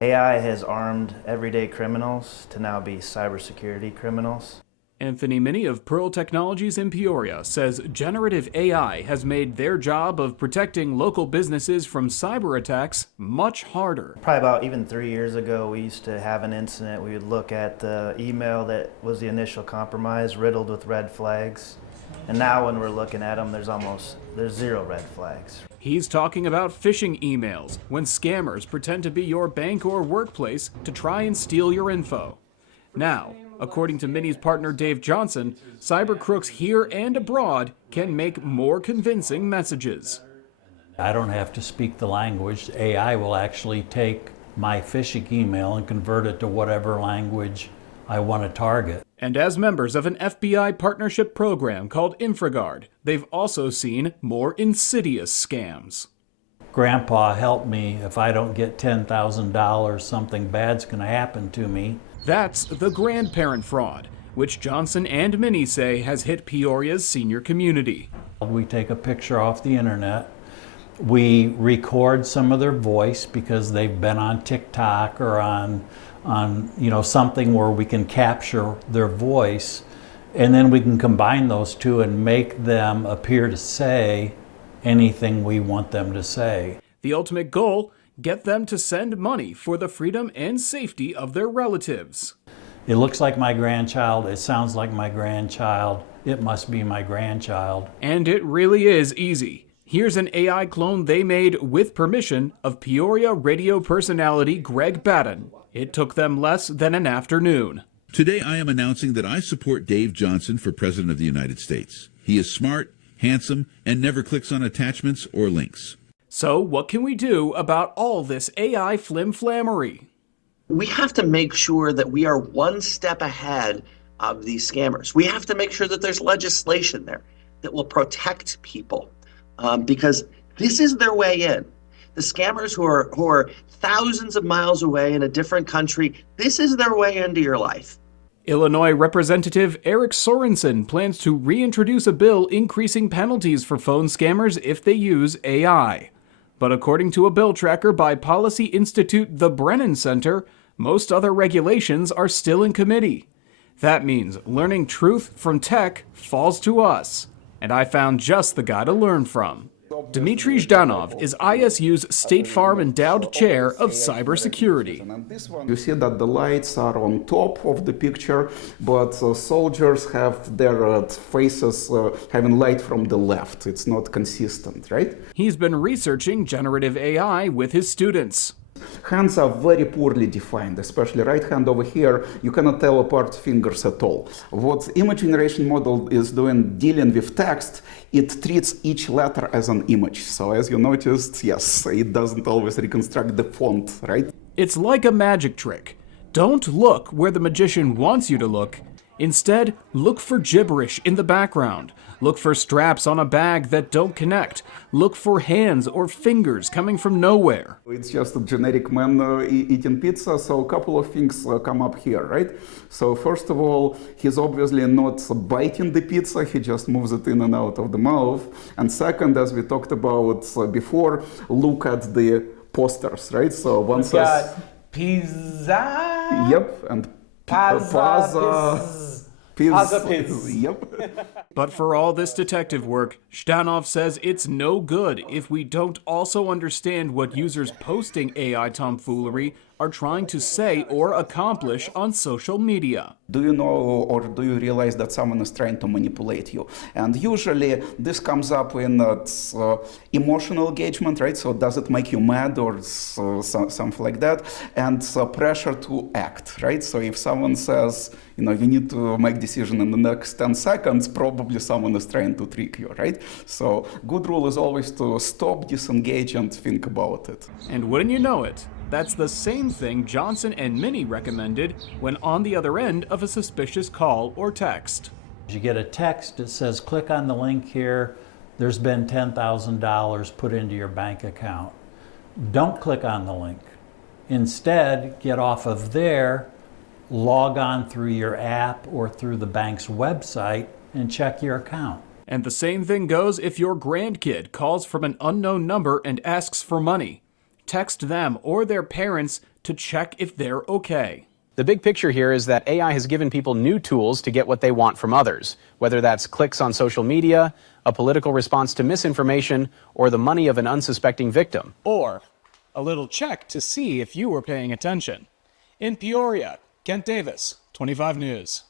AI has armed everyday criminals to now be cybersecurity criminals. Anthony Minnie of Pearl Technologies in Peoria says generative AI has made their job of protecting local businesses from cyber attacks much harder. Probably about even 3 years ago, we used to have an incident. We would look at the email that was the initial compromise, riddled with red flags. And now when we're looking at them, there's 0 red flags. He's talking about phishing emails, when scammers pretend to be your bank or workplace to try and steal your info. Now, according to Minnie's partner Dave Johnson, cyber crooks here and abroad can make more convincing messages. I don't have to speak the language. AI will actually take my phishing email and convert it to whatever language I want to target. And as members of an FBI partnership program called InfraGard, they've also seen more insidious scams. Grandpa, help me. If I don't get $10,000, something bad's going to happen to me. That's the grandparent fraud, which Johnson and Minnie say has hit Peoria's senior community. We take a picture off the internet. We record some of their voice because they've been on TikTok or on something where we can capture their voice, and then we can combine those two and make them appear to say anything we want them to say. The ultimate goal, get them to send money for the freedom and safety of their relatives. It looks like my grandchild, it sounds like my grandchild, it must be my grandchild. And it really is easy. Here's an AI clone they made with permission of Peoria radio personality Greg Batten. It took them less than an afternoon. Today I am announcing that I support Dave Johnson for President of the United States. He is smart, handsome, and never clicks on attachments or links. So what can we do about all this AI flim-flammery? We have to make sure that we are one step ahead of these scammers. We have to make sure that there's legislation there that will protect people because this is their way in. The scammers who are thousands of miles away in a different country, this is their way into your life. Illinois Representative Eric Sorensen plans to reintroduce a bill increasing penalties for phone scammers if they use AI. But according to a bill tracker by Policy Institute The Brennan Center, most other regulations are still in committee. That means learning truth from tech falls to us. And I found just the guy to learn from. Dmitry Zhdanov is ISU's State Farm Endowed Chair of Cybersecurity. You see that the lights are on top of the picture, but soldiers have their faces having light from the left. It's not consistent, right? He's been researching generative AI with his students. Hands are very poorly defined, especially right hand over here. You cannot tell apart fingers at all. What image generation model is doing, dealing with text, it treats each letter as an image. So as you noticed, yes, it doesn't always reconstruct the font, right? It's like a magic trick. Don't look where the magician wants you to look. Instead, look for gibberish in the background. Look for straps on a bag that don't connect. Look for hands or fingers coming from nowhere. It's just a generic man eating pizza, so a couple of things come up here, right? So first of all, he's obviously not biting the pizza, he just moves it in and out of the mouth. And second, as we talked about before, look at the posters, right? So one says pizza. Yep, and Pizza. Yep. But for all this detective work, Zhdanov says it's no good if we don't also understand what users posting AI tomfoolery are trying to say or accomplish on social media. Do you know or do you realize that someone is trying to manipulate you? And usually this comes up in emotional engagement, right? So does it make you mad or something like that? And pressure to act, right? So if someone says, you need to make decision in the next 10 seconds, probably someone is trying to trick you, right? So good rule is always to stop, disengage, and think about it. And wouldn't you know it, that's the same thing Johnson and Minnie recommended when on the other end of a suspicious call or text. You get a text that says, click on the link here, there's been $10,000 put into your bank account. Don't click on the link. Instead, get off of there, log on through your app or through the bank's website and check your account. And the same thing goes if your grandkid calls from an unknown number and asks for money. Text them or their parents to check if they're okay. The big picture here is that AI has given people new tools to get what they want from others, whether that's clicks on social media, a political response to misinformation, or the money of an unsuspecting victim. Or a little check to see if you were paying attention. In Peoria, Kent Davis, 25 News.